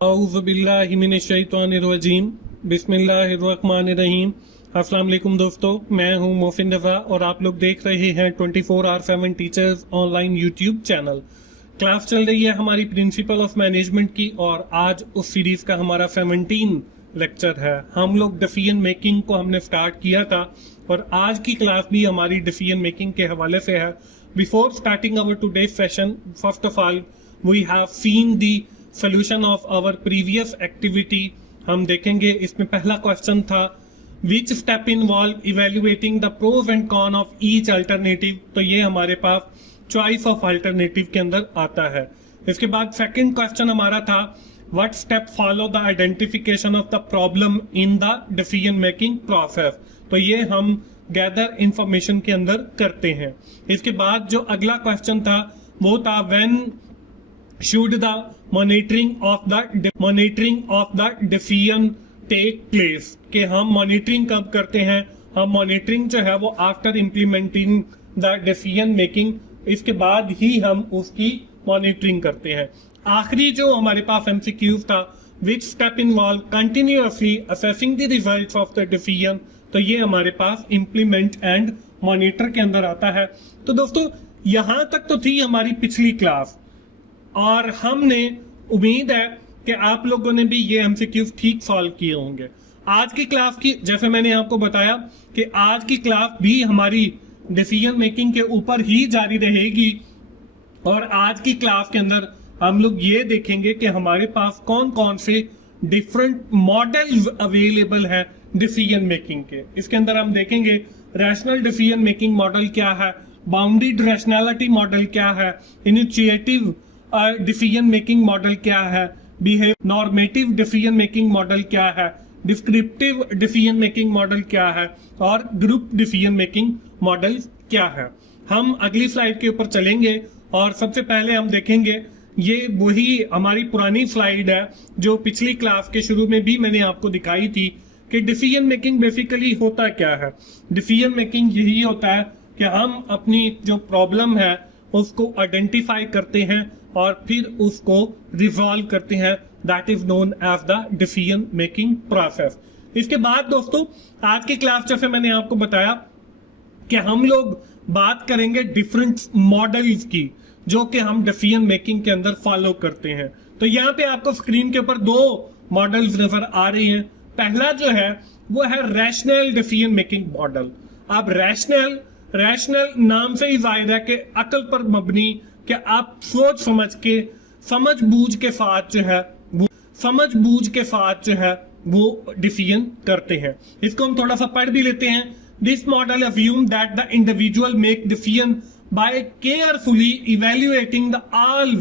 औज़ुबिल्लाहिमिनश्शैतानिर्रजीम बिस्मिल्लाहिर्रहमानिर्रहीम। अस्सलाम वालेकुम दोस्तों, मैं हूं मोहसिन रज़ा और आप लोग देख रहे हैं 24/7 teachers online YouTube channel. Class चल रही है हमारी प्रिंसिपल ऑफ मैनेजमेंट की और आज उस सीरीज का हमारा 17 लेक्चर है। हम लोग डिसीजन मेकिंग को हमने स्टार्ट किया था और आज की क्लास भी हमारी डिसीजन मेकिंग के हवाले से है। Before starting our today's session, first of all we have seen the solution of our previous activity. हम देखेंगे इसमें पहला क्वेश्चन था which step involve evaluating the pros and con of each alternative. तो ये हमारे पास चॉइस ऑफ अल्टरनेटिव के अंदर आता है। इसके बाद सेकंड क्वेश्चन हमारा था what step follow the identification of the problem in the decision making process. तो ये हम गैदर इंफॉर्मेशन के अंदर करते हैं। इसके बाद जो अगला क्वेश्चन था वो था when should the monitoring of the decision take place। कि हम मॉनिटरिंग कब करते हैं? हम मॉनिटरिंग जो है वो after implementing the decision making, इसके बाद ही हम उसकी मॉनिटरिंग करते हैं। आखिरी जो हमारे पास एमसीक्यूज था which step involve continuously assessing the results of the decision. तो ये हमारे पास इम्प्लीमेंट एंड मॉनिटर के अंदर आता है। तो दोस्तों यहां तक तो थी हमारी पिछली क्लास और हमने उम्मीद है कि आप लोगों ने भी ये एमसीक्यूज ठीक सॉल्व किए होंगे। आज की क्लास की जैसे मैंने आपको बताया कि आज की क्लास भी हमारी डिसीजन मेकिंग के ऊपर ही जारी रहेगी और आज की क्लास के अंदर हम लोग ये देखेंगे कि हमारे पास कौन कौन से डिफरेंट मॉडल्स अवेलेबल है डिसीजन मेकिंग के। इसके अंदर हम देखेंगे रैशनल डिसीजन मेकिंग मॉडल क्या है, बाउंडेड रैशनैलिटी मॉडल क्या है, इनिशिएटिव डिसीजन मेकिंग मॉडल क्या है, नॉर्मेटिव डिसीजन मेकिंग मॉडल क्या है, डिस्क्रिप्टिव डिसीजन मेकिंग मॉडल क्या है और ग्रुप डिसीजन मेकिंग मॉडल क्या है। हम अगली स्लाइड के ऊपर चलेंगे और सबसे पहले हम देखेंगे ये वही हमारी पुरानी स्लाइड है जो पिछली क्लास के शुरू में भी मैंने आपको दिखाई थी कि डिसीजन मेकिंग बेसिकली होता क्या है। डिसीजन मेकिंग यही होता है कि हम अपनी जो प्रॉब्लम है उसको आइडेंटिफाई करते हैं और फिर उसको रिजॉल्व करते हैं। That is known as the decision making process. इसके बाद दोस्तों आज की क्लास जैसे मैंने आपको बताया कि हम लोग बात करेंगे डिफरेंट मॉडल्स की जो कि हम डिसीजन मेकिंग के अंदर फॉलो करते हैं। तो यहाँ पे आपको स्क्रीन के ऊपर दो मॉडल्स नजर आ रही हैं। पहला जो है वो है रैशनल डिसीजन मेकिंग मॉडल। अब रैशनल नाम से ही जाहिर है कि अकल पर मबनी, कि आप सोच समझ के समझबूझ के साथ जो है वो डिसीजन करते हैं। इसको हम थोड़ा सा पढ़ भी लेते हैं। This model assume that the individual make decision by carefully evaluating the all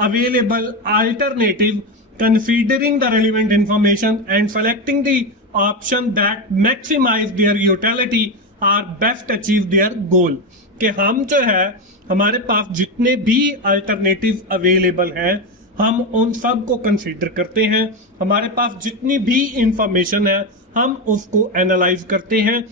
available alternative, considering the relevant information and selecting the option that maximize their utility or best achieve their goal। कि हम जो है हमारे पास जितने भी alternative available हैं हम उन सब को कंसीडर करते हैं। हमारे पास जितनी भी इंफॉर्मेशन है हम उसको एनालाइज करते हैं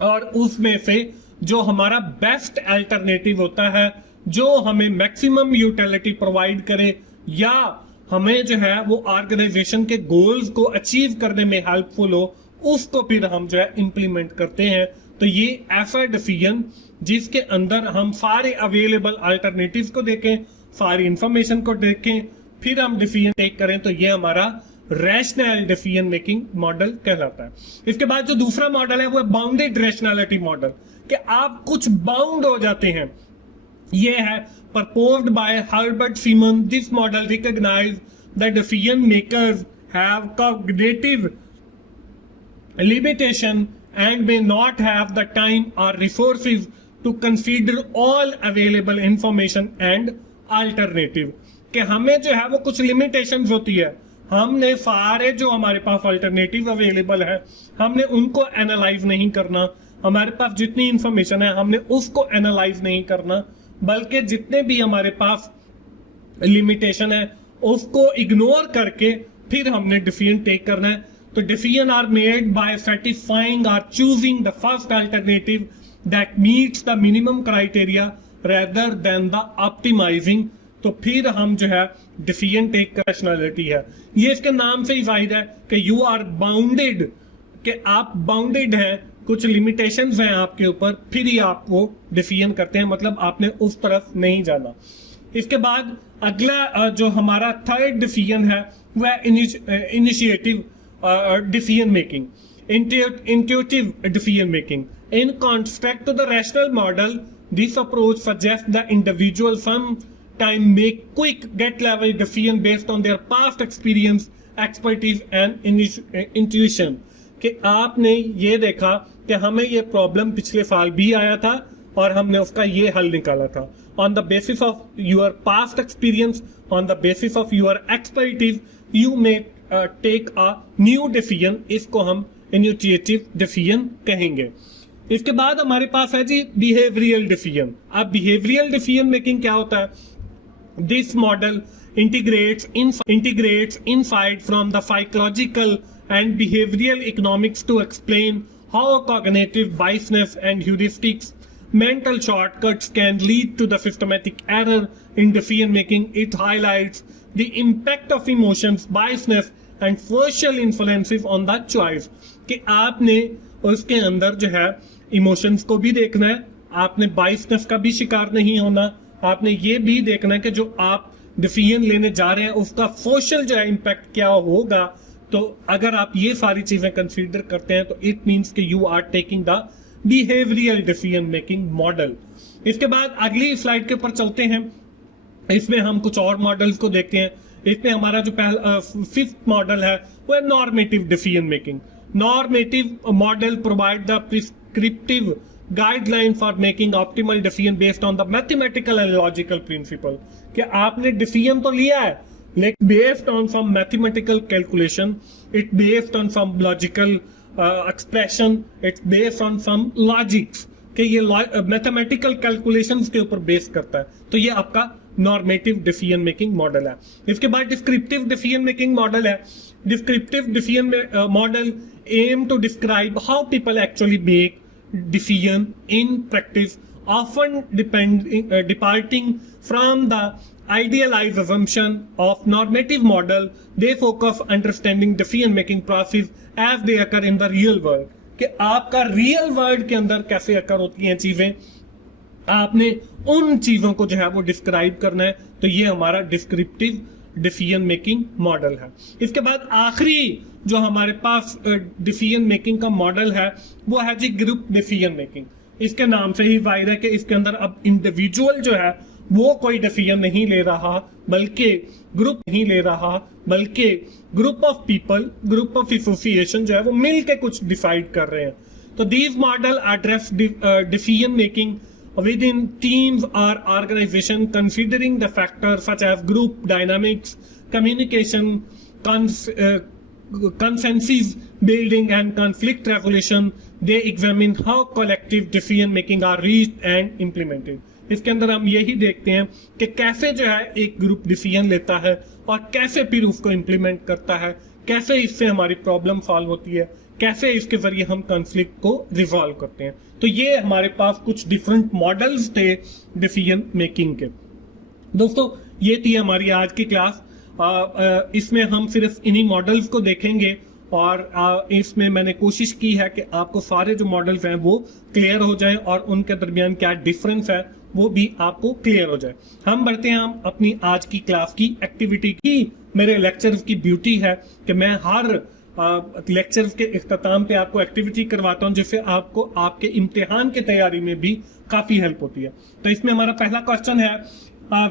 और उसमें से जो हमारा बेस्ट अल्टरनेटिव होता है जो हमें मैक्सिमम यूटिलिटी प्रोवाइड करे या हमें जो है वो ऑर्गेनाइजेशन के गोल्स को अचीव करने में हेल्पफुल हो, उसको फिर हम जो है इंप्लीमेंट करते हैं। तो ये ऐसा डिसीजन जिसके अंदर हम सारे अवेलेबल अल्टरनेटिव्स को देखें, सारी इंफॉर्मेशन को देखें, फिर हम डिसीजन टेक करें, तो ये हमारा रैशनल डिसीजन मेकिंग मॉडल कहलाता है। इसके बाद जो दूसरा मॉडल है वो है बाउंडेड रैशनैलिटी मॉडल, कि आप कुछ बाउंड हो जाते हैं। ये है proposed by Herbert Simon. This model recognise the decision makers have cognitive limitation and may not have the time or resources to consider all available information and alternative। कि हमें जो है वो कुछ limitations होती है, हमने सारे जो हमारे पास अल्टरनेटिव अवेलेबल है हमने उनको एनालाइज नहीं करना, हमारे पास जितनी इंफॉर्मेशन है हमने उसको एनालाइज नहीं करना, बल्कि जितने भी हमारे पास लिमिटेशन है उसको इग्नोर करके फिर हमने डिसीजन टेक करना है। तो decision are made by satisfying or choosing the first alternative that meets the minimum criteria rather than the optimizing। तो फिर हम जो है डिफिएंट एक रैशनैलिटी है। ये इसके नाम से ही जाहिर है कि यू आर बाउंडेड, कि आप बाउंडेड हैं, कुछ लिमिटेशंस हैं आपके ऊपर, फिर ही आप वो डिफिएंट करते हैं, मतलब आपने उस तरफ नहीं जाना। इसके बाद अगला जो हमारा थर्ड डिफिएंट है वह initiative decision making, intuitive decision making. In contrast to the rational model, this approach suggests that individuals sometimes make quick get-level decisions based on their past experience, expertise and intuition. कि आपने ये देखा कि हमें ये problem पिछले साल भी आया था और हमने उसका ये हल निकाला था। On the basis of your past experience, on the basis of your expertise, you may take a new decision. इसको हम इनिशिएटिव डिसीजन कहेंगे। इसके बाद हमारे पास है जी बिहेवियरल डिसीजन। अब बिहेवियरल डिसीजन मेकिंग क्या होता है? This model integrates insight from the psychological and behavioral economics to explain how cognitive biasness and heuristics, mental shortcuts can lead to the systematic error in decision making. It highlights the impact of emotions, biasness and social influences on the choice. कि आपने उसके अंदर जो है emotions को भी देखना है, आपने बाइसनेस का भी शिकार नहीं होना, आपने ये भी देखना है कि जो आप डिसीजन लेने जा रहे हैं उसका सोशल जो है इम्पैक्ट क्या होगा। तो अगर आप ये सारी चीजें कंसीडर करते हैं तो इट मींस कि you are taking the behavioural decision making model. इसके बाद अगली स्लाइड के ऊपर चलते हैं। इसमें हम कुछ और मॉडल्स को देखते हैं। इसमें हमारा जो पहला फिफ्थ मॉडल है वो है normative decision making. Normative model provide the prescriptive guideline for making optimal decision based on the mathematical and logical principle. कि आपने डिसीजन तो लिया है लेकिन based on some mathematical calculation, it based on some logical expression, it's based on some logics, कि ये mathematical calculations के ऊपर बेस करता है। तो ये आपका नॉर्मेटिव डिसीजन मेकिंग मॉडल है। इसके बाद डिस्क्रिप्टिव डिसीजन मेकिंग मॉडल है। Descriptive decision model aim to describe how people actually make decision in practice, often departing from the idealized assumption of normative model. They focus understanding decision making process as they occur in the real world. कि आपका real world के अंदर कैसे अकर होती हैं चीजें, आपने उन चीजों को जो है वो डिस्क्राइब करना है। तो ये हमारा डिस्क्रिप्टिव डिसीजन मेकिंग मॉडल है। इसके बाद आखिरी जो हमारे पास डिसीजन मेकिंग का मॉडल है वो है जी ग्रुप डिसीजन मेकिंग। इसके नाम से ही जाहिर है कि इसके अंदर अब इंडिविजुअल जो है वो कोई डिसीजन नहीं ले रहा, बल्कि ग्रुप नहीं ले रहा, बल्कि group of people, group of association जो है वो मिलके कुछ डिसाइड कर रहे हैं। तो these model address decision making within teams or organization, considering the factors such as group dynamics, communication, consensus building and conflict resolution. They examine how collective decision making are reached and implemented. इसके अंदर हम यही देखते हैं कि कैसे जो है एक ग्रुप डिसीजन लेता है और कैसे फिर उसको इम्प्लीमेंट करता है, कैसे इससे हमारी प्रॉब्लम सॉल्व होती है, कैसे इसके जरिए हम कॉन्फ्लिक्ट को रिजॉल्व करते हैं। तो ये हमारे पास कुछ डिफरेंट मॉडल्स थे डिसीजन मेकिंग के। दोस्तों ये थी हमारी आज की क्लास। इसमें हम सिर्फ इन्हीं मॉडल्स को देखेंगे और इसमें मैंने कोशिश की है कि आपको सारे जो मॉडल्स हैं वो क्लियर हो जाएं और उनके दरमियान क्या डिफरेंस है वो भी आपको क्लियर हो जाए। हम बढ़ते हैं हम अपनी आज की क्लास की एक्टिविटी की। मेरे लेक्चर्स की ब्यूटी है कि मैं हर लेक्चर्स के इख्तिताम पे आपको एक्टिविटी करवाता हूं जिससे आपको आपके इम्तिहान की तैयारी में भी काफी हेल्प होती है। तो इसमें हमारा पहला क्वेश्चन है,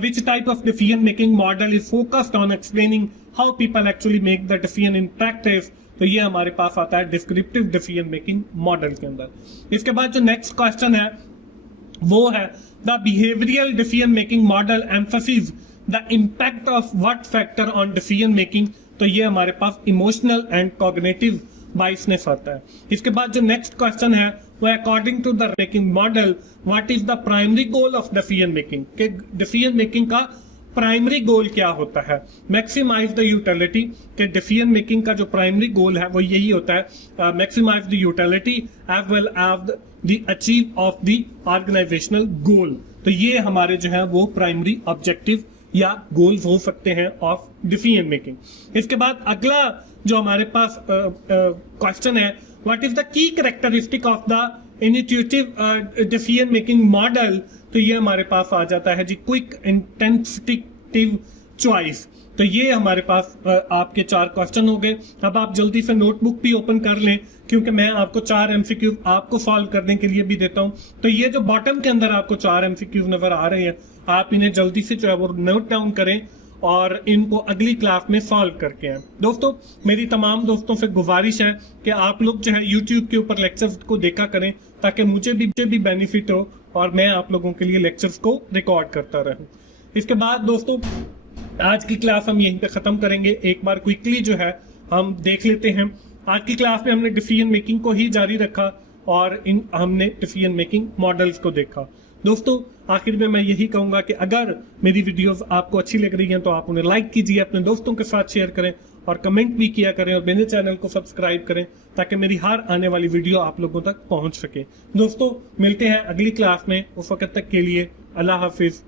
which type of decision making model is focused on explaining how people actually make the decision in practice? तो ये हमारे पास आता है डिस्क्रिप्टिव डिसीजन मेकिंग मॉडल के अंदर। इसके बाद जो नेक्स्ट क्वेश्चन है वो है the behavioural decision making model emphasis the impact of what factor on decision making. तो ये हमारे पास इमोशनल एंड कॉग्निटिव बाइसनेस आता है। इसके बाद जो नेक्स्ट क्वेश्चन है वो according to the making model what is the primary goal of decision making, के डिसीजन मेकिंग का प्राइमरी गोल क्या होता है। मैक्सिमाइज द यूटिलिटी, के डिसीजन मेकिंग का जो प्राइमरी गोल है वो यही होता है maximise the utility as well as the achieve of the organisational goal. तो ये हमारे जो है वो प्राइमरी ऑब्जेक्टिव या गोल्स हो सकते हैं ऑफ डिसीजन मेकिंग। इसके बाद अगला जो हमारे पास क्वेश्चन है, what is the key characteristic of the intuitive decision making model. तो ये हमारे पास आ जाता है जी क्विक इंटेंसिटिव चॉइस। तो ये हमारे पास आपके 4 क्वेश्चन हो गए। अब आप जल्दी से नोटबुक भी ओपन कर लें, क्योंकि मैं आपको 4 एमसीक्यू आपको सॉल्व करने के लिए भी देता हूं। तो ये जो बॉटम के अंदर आपको 4 एमसीक्यू नजर आ रहे हैं, आप इन्हें जल्दी से जो है वो नोट डाउन करें और इनको अगली क्लास में सॉल्व करके आए। दोस्तों, मेरी तमाम दोस्तों से गुजारिश है कि आप लोग जो है यूट्यूब के ऊपर लेक्चर्स को देखा करें, ताकि मुझे भी बेनिफिट हो और मैं आप लोगों के लिए लेक्चर्स को रिकॉर्ड करता रहूं। इसके बाद दोस्तों, आज की क्लास हम यहीं पे खत्म करेंगे। एक बार क्विकली जो है हम देख लेते हैं। आज की क्लास में हमने डिसीजन मेकिंग को ही जारी रखा और हमने डिसीजन मेकिंग मॉडल्स को देखा। दोस्तों, आखिर में मैं यही कहूंगा कि अगर मेरी वीडियोस आपको अच्छी लग रही हैं तो आप उन्हें लाइक कीजिए, अपने दोस्तों के साथ शेयर करें और कमेंट भी किया करें और मेरे चैनल को सब्सक्राइब करें, ताकि मेरी हर आने वाली वीडियो आप लोगों तक पहुंच सके। दोस्तों, मिलते हैं अगली क्लास में। उस वक्त तक के लिए अल्लाह हाफिज।